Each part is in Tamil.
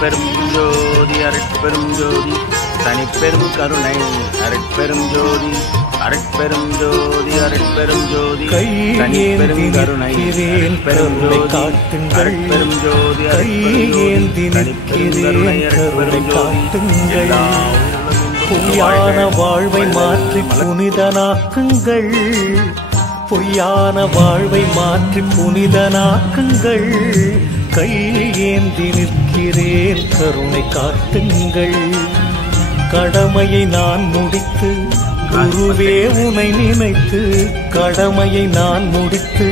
அருட்பெரும் ஜோதி அருட்பெரும் ஜோதி தனிப்பெரும் கருணை அருட்பெரும் ஜோதி அருட்பெரும் ஜோதி அருட்பெரும் ஜோதி தனிப்பெரும் கருணை அருட்பெரும் ஜோதி அருட்பெரும் ஜோதி அருட்பெரும் காட்டுங்கள். பொய்யான வாழ்வை மாற்றி புனிதனாக்குங்கள். பொய்யான வாழ்வை மாற்றி புனிதனாக்குங்கள். கையில் ஏந்தி நிற்கிறேன் கருணை காட்டுங்கள். கடமையை நான் முடித்து குருவே உனை நினைத்து, கடமையை நான் முடித்து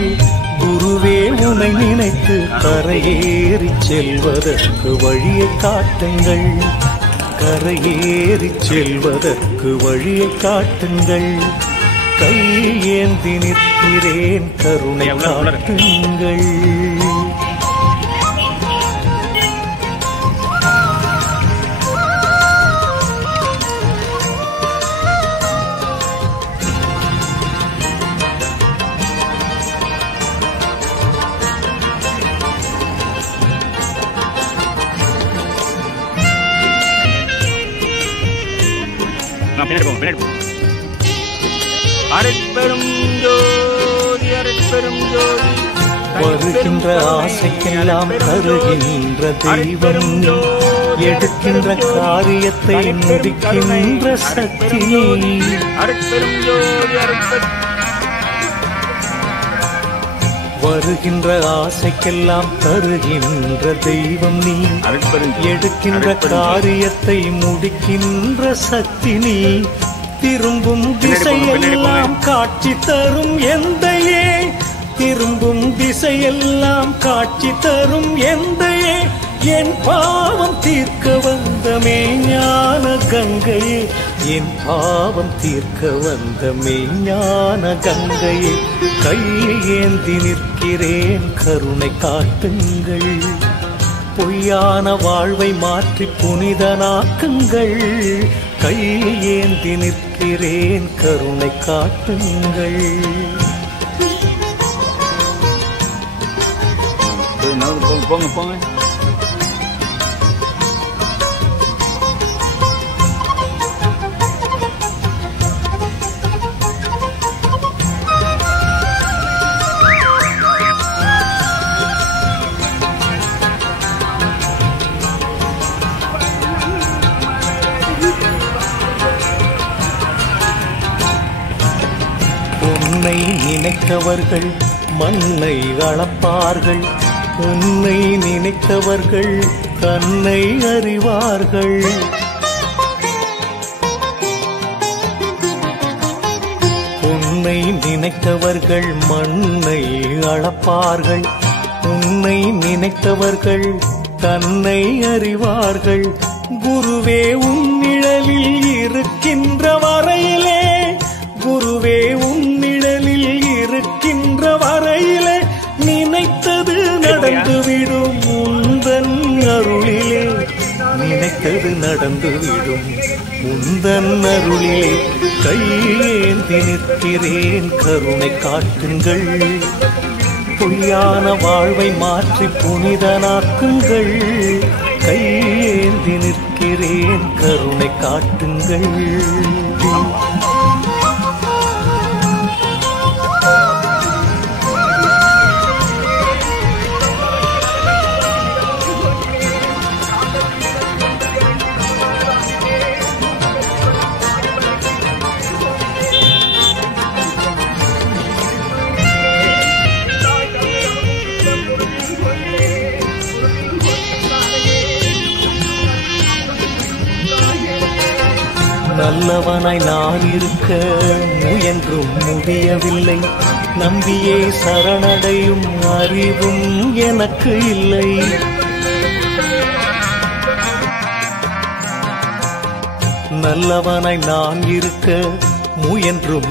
குருவே உனை நினைத்து கரையேறி செல்வதற்கு வழியை காட்டுங்கள். கரையேறி செல்வதற்கு வழியை காட்டுங்கள். கையில் ஏந்தி நிற்கிறேன் கருணை காட்டுங்கள். அருட்பெரும் ஜோதி அருட்பெரும் ஜோதி வருகின்ற ஆசைக்கெல்லாம் தருகின்ற தெய்வம் நீ. எடுக்கின்ற காரியத்தை முடிக்கின்ற சக்தி நீ. அருட்பெரும் ஜோதி வருகின்ற ஆசைக்கெல்லாம் தருகின்ற தெய்வம் நீ. எடுக்கின்ற காரியத்தை முடிக்கின்ற சக்தி நீ. திரும்பும் திசையெல்லாம் காட்சி தரும் எந்தையே. திரும்பும் திசையெல்லாம் காட்சி தரும் எந்தையே. என் பாவம் தீர்க்க வந்த மெய்ஞான கங்கையே. என் பாவம் தீர்க்க வந்த மெய்ஞான கங்கையே. கையில் ஏந்தி நிற்கிறேன் கருணை காட்டுங்கள். பொய்யான வாழ்வை மாற்றி புனிதனாக்குங்கள். கையில் ஏந்தி நிற்கிறேன் கருணை காட்டுங்கள். போங்க போங்க. உன்னை நினைத்தவர்கள் மண்ணை அளப்பார்கள். உன்னை நினைத்தவர்கள் தன்னை அறிவார்கள். உன்னை நினைத்தவர்கள் மண்ணை அளப்பார்கள். உன்னை நினைத்தவர்கள் தன்னை அறிவார்கள். குருவே உன் நிழலில் இருக்கின்ற வரையிலே, குருவே உன் நிழலில் இருக்கின்ற வரையிலே நினைத்தது நடந்துவிடும் உந்தன் அருளிலே. நினைத்தது நடந்துவிடும் உந்தன் அருளிலே. கையேந்தி நிற்கிறேன் கருணை காட்டுங்கள். பொய்யான வாழ்வை மாற்றி புனிதனாக்குங்கள். கையேந்தி நிற்கிறேன் கருணை காட்டுங்கள். நல்லவனாய் நான் இருக்க முயன்றும் முடியவில்லை. நம்பியே சரணடையும் அறிவும் எனக்கு இல்லை. நல்லவனாய் நான் இருக்க முயன்றும்